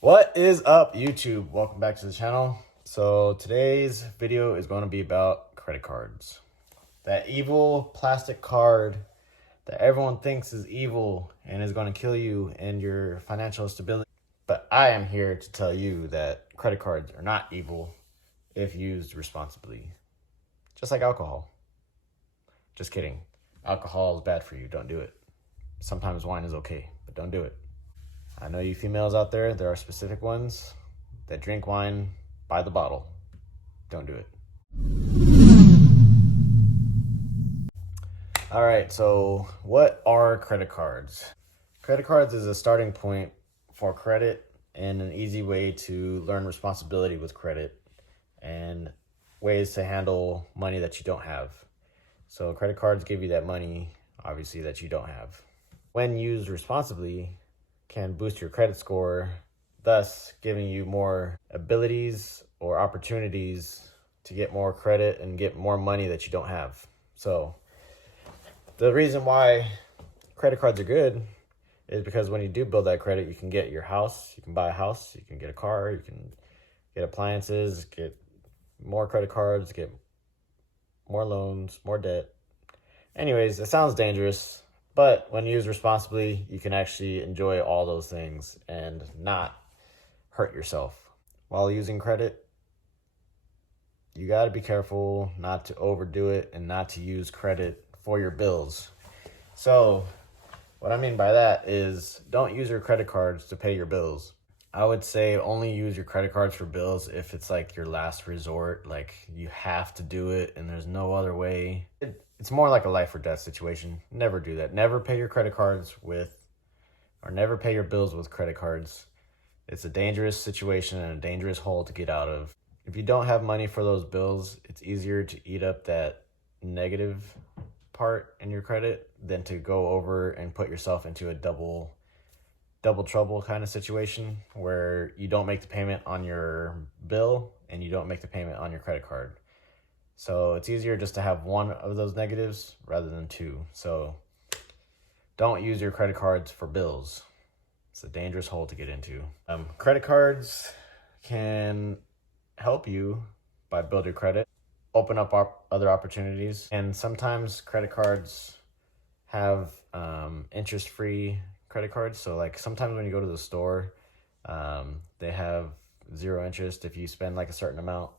What is up, YouTube? Welcome back to the channel. So today's video is going to be about credit cards. That evil plastic card that everyone thinks is evil and is going to kill you and your financial stability. But I am here to tell you that credit cards are not evil if used responsibly. Just like alcohol. Just kidding. Alcohol is bad for you. Don't do it. Sometimes wine is okay, but don't do it. I know you females out there, there are specific ones that drink wine by the bottle. Don't do it. All right, so what are credit cards? Credit cards is a starting point for credit and an easy way to learn responsibility with credit and ways to handle money that you don't have. So credit cards give you that money, obviously, that you don't have. When used responsibly, can boost your credit score, thus giving you more abilities or opportunities to get more credit and get more money that you don't have. So the reason why credit cards are good is because when you do build that credit, you can get your house, you can buy a house, you can get a car, you can get appliances, get more credit cards, get more loans, more debt. Anyways, it sounds dangerous. But when used responsibly, you can actually enjoy all those things and not hurt yourself. While using credit, you got to be careful not to overdo it and not to use credit for your bills. So what I mean by that is don't use your credit cards to pay your bills. I would say only use your credit cards for bills if it's like your last resort, like you have to do it and there's no other way. It's more like a life or death situation. Never do that. Never pay your credit cards or never pay your bills with credit cards. It's a dangerous situation and a dangerous hole to get out of. If you don't have money for those bills, it's easier to eat up that negative part in your credit than to go over and put yourself into a double trouble kind of situation where you don't make the payment on your bill and you don't make the payment on your credit card. So it's easier just to have one of those negatives rather than two. So don't use your credit cards for bills. It's a dangerous hole to get into. Credit cards can help you by build your credit, open up other opportunities. And sometimes credit cards have interest-free credit cards. So like sometimes when you go to the store, they have 0 interest if you spend like a certain amount.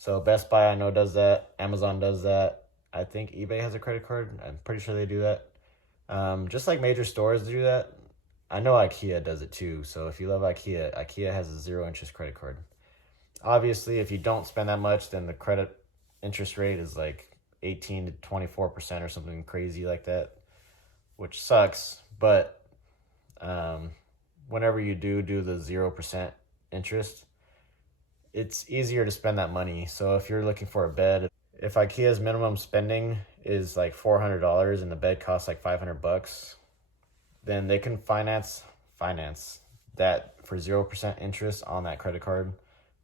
So Best Buy, I know, does that. Amazon does that. I think eBay has a credit card. I'm pretty sure they do that. Just like major stores do that. I know IKEA does it too. So if you love IKEA, IKEA has a 0 interest credit card. Obviously, if you don't spend that much, then the credit interest rate is like 18 to 24% or something crazy like that, which sucks. But whenever you do the 0% interest, it's easier to spend that money. So if you're looking for a bed, if IKEA's minimum spending is like $400 and the bed costs like $500, then they can finance that for 0% interest on that credit card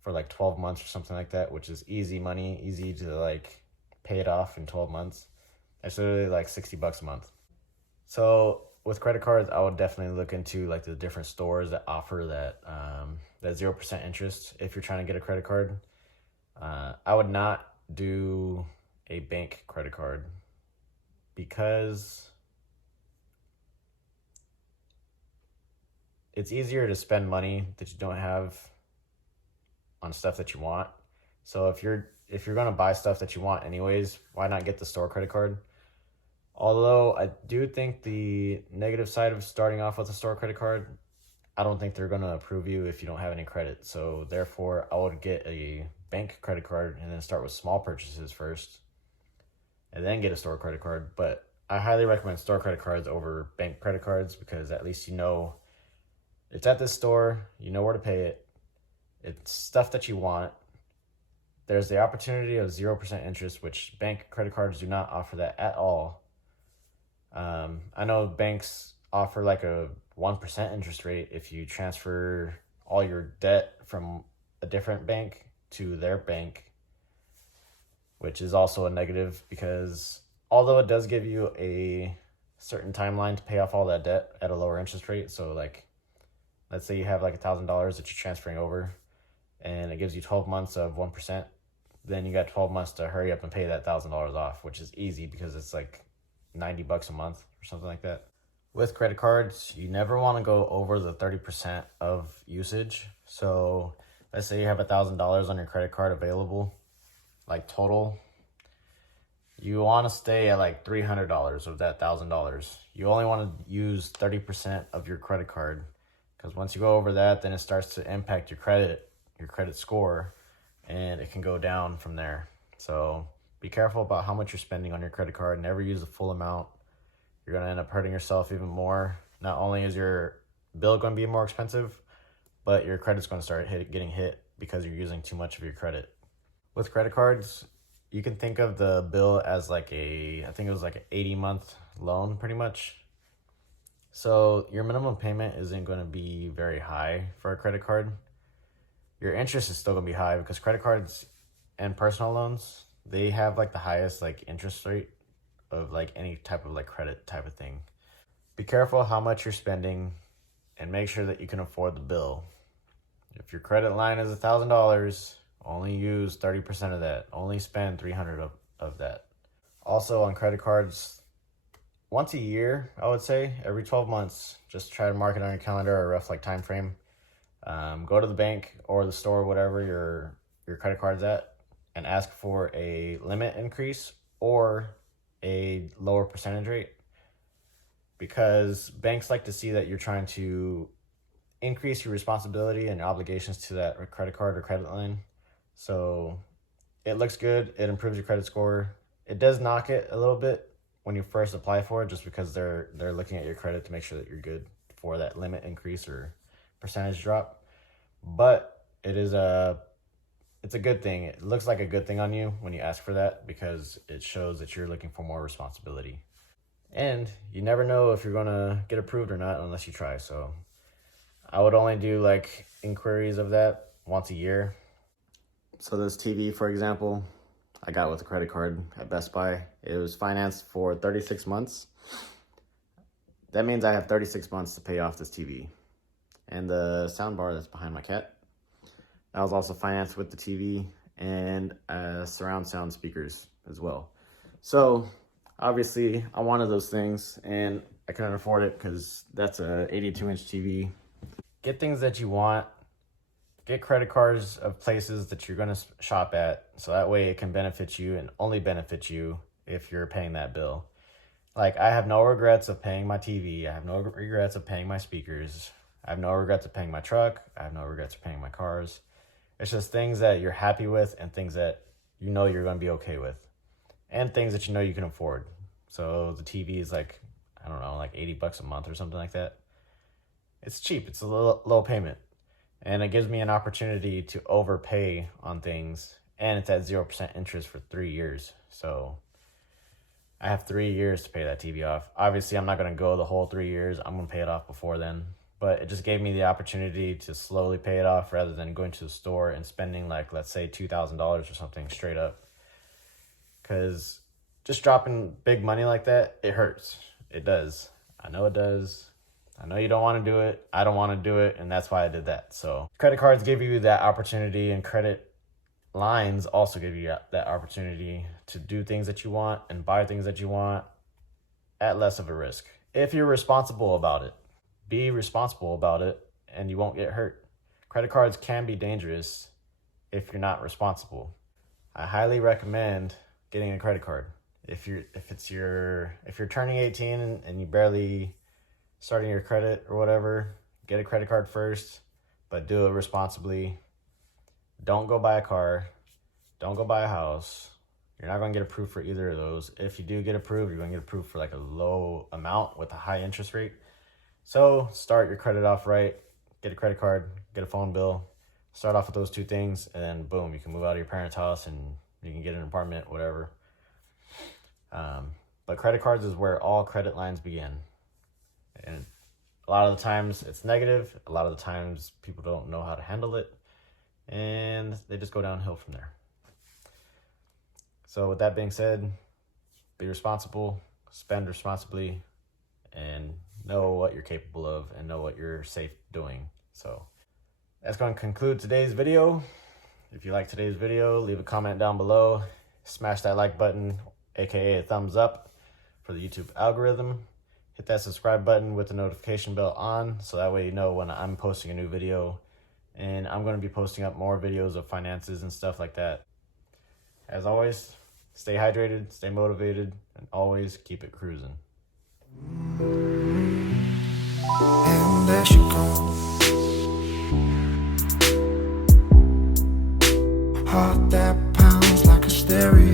for like 12 months or something like that, which is easy money, easy to like pay it off in 12 months. That's literally like $60 a month. So with credit cards, I would definitely look into like the different stores that offer that 0% interest if you're trying to get a credit card. I would not do a bank credit card because it's easier to spend money that you don't have on stuff that you want. So if you're going to buy stuff that you want anyways, why not get the store credit card? Although I do think the negative side of starting off with a store credit card, I don't think they're going to approve you if you don't have any credit. So therefore, I would get a bank credit card and then start with small purchases first and then get a store credit card. But I highly recommend store credit cards over bank credit cards because at least you know it's at this store, you know where to pay it. It's stuff that you want. There's the opportunity of 0% interest, which bank credit cards do not offer that at all. I know banks offer like a 1% interest rate if you transfer all your debt from a different bank to their bank, which is also a negative because although it does give you a certain timeline to pay off all that debt at a lower interest rate, so like let's say you have like $1,000 that you're transferring over, and it gives you 12 months of 1%, then you got 12 months to hurry up and pay that $1,000 off, which is easy because it's like $90 a month or something like that. With credit cards, you never want to go over the 30% of usage. So let's say you have $1,000 on your credit card available, like total. You want to stay at like $300 of that $1,000. You only want to use 30% of your credit card, because once you go over that, then it starts to impact your credit score, and it can go down from there. So be careful about how much you're spending on your credit card. Never use the full amount. You're going to end up hurting yourself even more. Not only is your bill going to be more expensive, but your credit's going to start getting hit because you're using too much of your credit. With credit cards, you can think of the bill as like I think it was like an 80-month loan pretty much. So your minimum payment isn't going to be very high for a credit card. Your interest is still going to be high because credit cards and personal loans, they have like the highest like interest rate of like any type of like credit type of thing. Be careful how much you're spending and make sure that you can afford the bill. If your credit line is $1,000, only use 30% of that. Only spend $300 of that. Also on credit cards, once a year, I would say, every 12 months, just try to mark it on your calendar or a rough like time frame. Go to the bank or the store, whatever your credit card's at, and ask for a limit increase or a lower percentage rate, because banks like to see that you're trying to increase your responsibility and obligations to that credit card or credit line. So it looks good. It improves your credit score. It does knock it a little bit when you first apply for it, just because they're looking at your credit to make sure that you're good for that limit increase or percentage drop. But it's a good thing. It looks like a good thing on you when you ask for that, because it shows that you're looking for more responsibility. And you never know if you're going to get approved or not unless you try. So I would only do like inquiries of that once a year. So this TV, for example, I got with a credit card at Best Buy. It was financed for 36 months. That means I have 36 months to pay off this TV. And the sound bar that's behind my cat, that was also financed with the TV, and surround sound speakers as well. So obviously I wanted those things and I couldn't afford it because that's a 82-inch TV. Get things that you want. Get credit cards of places that you're going to shop at, so that way it can benefit you and only benefit you if you're paying that bill. Like, I have no regrets of paying my TV. I have no regrets of paying my speakers. I have no regrets of paying my truck. I have no regrets of paying my cars. It's just things that you're happy with and things that you know you're going to be okay with, and things that you know you can afford. So the TV is like, I don't know, like $80 a month or something like that. It's cheap. It's a low payment. And it gives me an opportunity to overpay on things. And it's at 0% interest for 3 years. So I have 3 years to pay that TV off. Obviously, I'm not going to go the whole 3 years. I'm going to pay it off before then. But it just gave me the opportunity to slowly pay it off rather than going to the store and spending like, let's say, $2,000 or something straight up. Because just dropping big money like that, it hurts. It does. I know it does. I know you don't want to do it. I don't want to do it, and that's why I did that. So credit cards give you that opportunity, and credit lines also give you that opportunity to do things that you want and buy things that you want at less of a risk. If you're responsible about it, be responsible about it, and you won't get hurt. Credit cards can be dangerous if you're not responsible. I highly recommend getting a credit card. If you're turning 18 and you barely starting your credit or whatever, get a credit card first, but do it responsibly. Don't go buy a car. Don't go buy a house. You're not going to get approved for either of those. If you do get approved, you're going to get approved for like a low amount with a high interest rate. So start your credit off right. Get a credit card, get a phone bill. Start off with those two things, and then boom, you can move out of your parents' house and you can get an apartment, whatever. But credit cards is where all credit lines begin. And a lot of the times it's negative. A lot of the times people don't know how to handle it, and they just go downhill from there. So with that being said, be responsible, spend responsibly, and know what you're capable of and know what you're safe doing. So that's going to conclude today's video. If you like today's video, leave a comment down below. Smash that like button, aka a thumbs up for the YouTube algorithm. Hit that subscribe button with the notification bell on, so that way you know when I'm posting a new video. And I'm going to be posting up more videos of finances and stuff like that. As always, stay hydrated, stay motivated, and always keep it cruising. And there she goes, heart that pounds like a stereo.